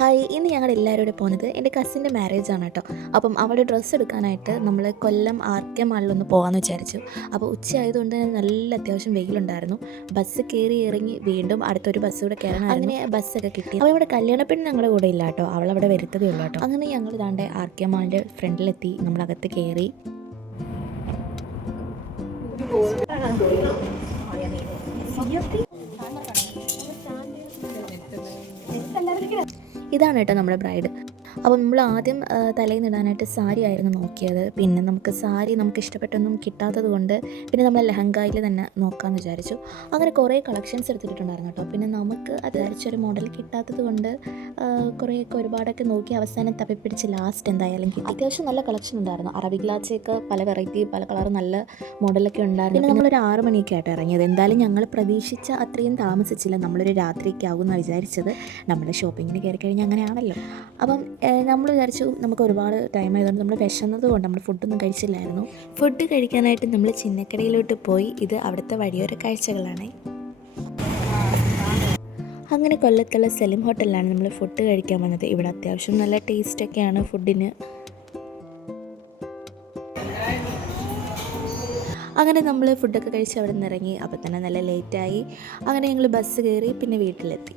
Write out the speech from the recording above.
Hi, ഇന്ന് ഞങ്ങൾ എല്ലാവരും കൂടെ പോകുന്നത് എൻ്റെ കസിൻ്റെ മാരേജാണ് കേട്ടോ. അപ്പം അവിടെ ഡ്രസ്സ് എടുക്കാനായിട്ട് നമ്മൾ കൊല്ലം ആർ.കെ മാളിലൊന്ന് പോകാമെന്ന് വിചാരിച്ചു. അപ്പോൾ ഉച്ചയായതുകൊണ്ട് നല്ല അത്യാവശ്യം വെയിലുണ്ടായിരുന്നു. ബസ് കയറി ഇറങ്ങി വീണ്ടും അടുത്തൊരു ബസ് കൂടെ കയറണം. അങ്ങനെ ബസ്സൊക്കെ കിട്ടി. അപ്പോൾ ഇവിടെ കല്യാണപ്പെണ്ണ് ഞങ്ങളുടെ കൂടെ ഇല്ല കേട്ടോ, അവളവിടെ വരുത്തതേ ഉള്ളൂ കേട്ടോ. അങ്ങനെ ഞങ്ങൾ ഇതാണ്ട് ആർ.കെ മാളിൻ്റെ ഫ്രണ്ടിലെത്തി, നമ്മളകത്ത് കയറി. ഇതാണ് കേട്ടോ നമ്മുടെ ബ്രൈഡ്. അപ്പോൾ നമ്മൾ ആദ്യം തലയിൽ നിടാനായിട്ട് സാരി ആയിരുന്നു നോക്കിയത്. പിന്നെ നമുക്ക് സാരി നമുക്ക് ഇഷ്ടപ്പെട്ടൊന്നും കിട്ടാത്തത് കൊണ്ട് പിന്നെ നമ്മൾ ലെഹങ്കയിൽ തന്നെ നോക്കാമെന്ന് വിചാരിച്ചു. അങ്ങനെ കുറേ കളക്ഷൻസ് എടുത്തിട്ടുണ്ടായിരുന്നു കേട്ടോ. പിന്നെ നമുക്ക് അത് ധരിച്ചൊരു മോഡൽ കിട്ടാത്തത് കൊണ്ട് കുറേയൊക്കെ ഒരുപാടൊക്കെ നോക്കി അവസാനം തപ്പിപ്പിടിച്ച് ലാസ്റ്റ് എന്തായാലും കിട്ടി. അത്യാവശ്യം നല്ല കളക്ഷൻ ഉണ്ടായിരുന്നു. അറബിക് ലാച്ചയൊക്കെ പല വെറൈറ്റി പല കളർ നല്ല മോഡലൊക്കെ ഉണ്ടായിരുന്നു. പിന്നെ നമ്മളൊരു 6 മണിയൊക്കെ ആയിട്ട് ഇറങ്ങിയത്. എന്തായാലും ഞങ്ങൾ പ്രതീക്ഷിച്ച അത്രയും താമസിച്ചില്ല. നമ്മളൊരു രാത്രിയൊക്കെ ആകുമെന്നാണ് വിചാരിച്ചത്. നമ്മൾ ഷോപ്പിങ്ങിന് കയറി കഴിഞ്ഞാൽ അങ്ങനെയാണല്ലോ. അപ്പം നമ്മൾ വിചാരിച്ചു നമുക്ക് ഒരുപാട് ടൈം ആയതുകൊണ്ട് നമ്മൾ വിശന്നത് കൊണ്ട് നമ്മൾ ഫുഡൊന്നും കഴിച്ചില്ലായിരുന്നു. ഫുഡ് കഴിക്കാനായിട്ട് നമ്മൾ ചിന്നക്കടയിലോട്ട് പോയി. ഇത് അവിടുത്തെ വഴിയോര കാഴ്ചകളാണ്. അങ്ങനെ കൊല്ലത്തുള്ള സെലിം ഹോട്ടലിലാണ് നമ്മൾ ഫുഡ് കഴിക്കാൻ വന്നത്. ഇവിടെ അത്യാവശ്യം നല്ല ടേസ്റ്റൊക്കെയാണ് ഫുഡിന്. അങ്ങനെ നമ്മൾ ഫുഡൊക്കെ കഴിച്ച് അവിടെ നിന്ന് ഇറങ്ങി. അപ്പോൾ തന്നെ നല്ല ലേറ്റായി. അങ്ങനെ ഞങ്ങൾ ബസ് കയറി പിന്നെ വീട്ടിലെത്തി.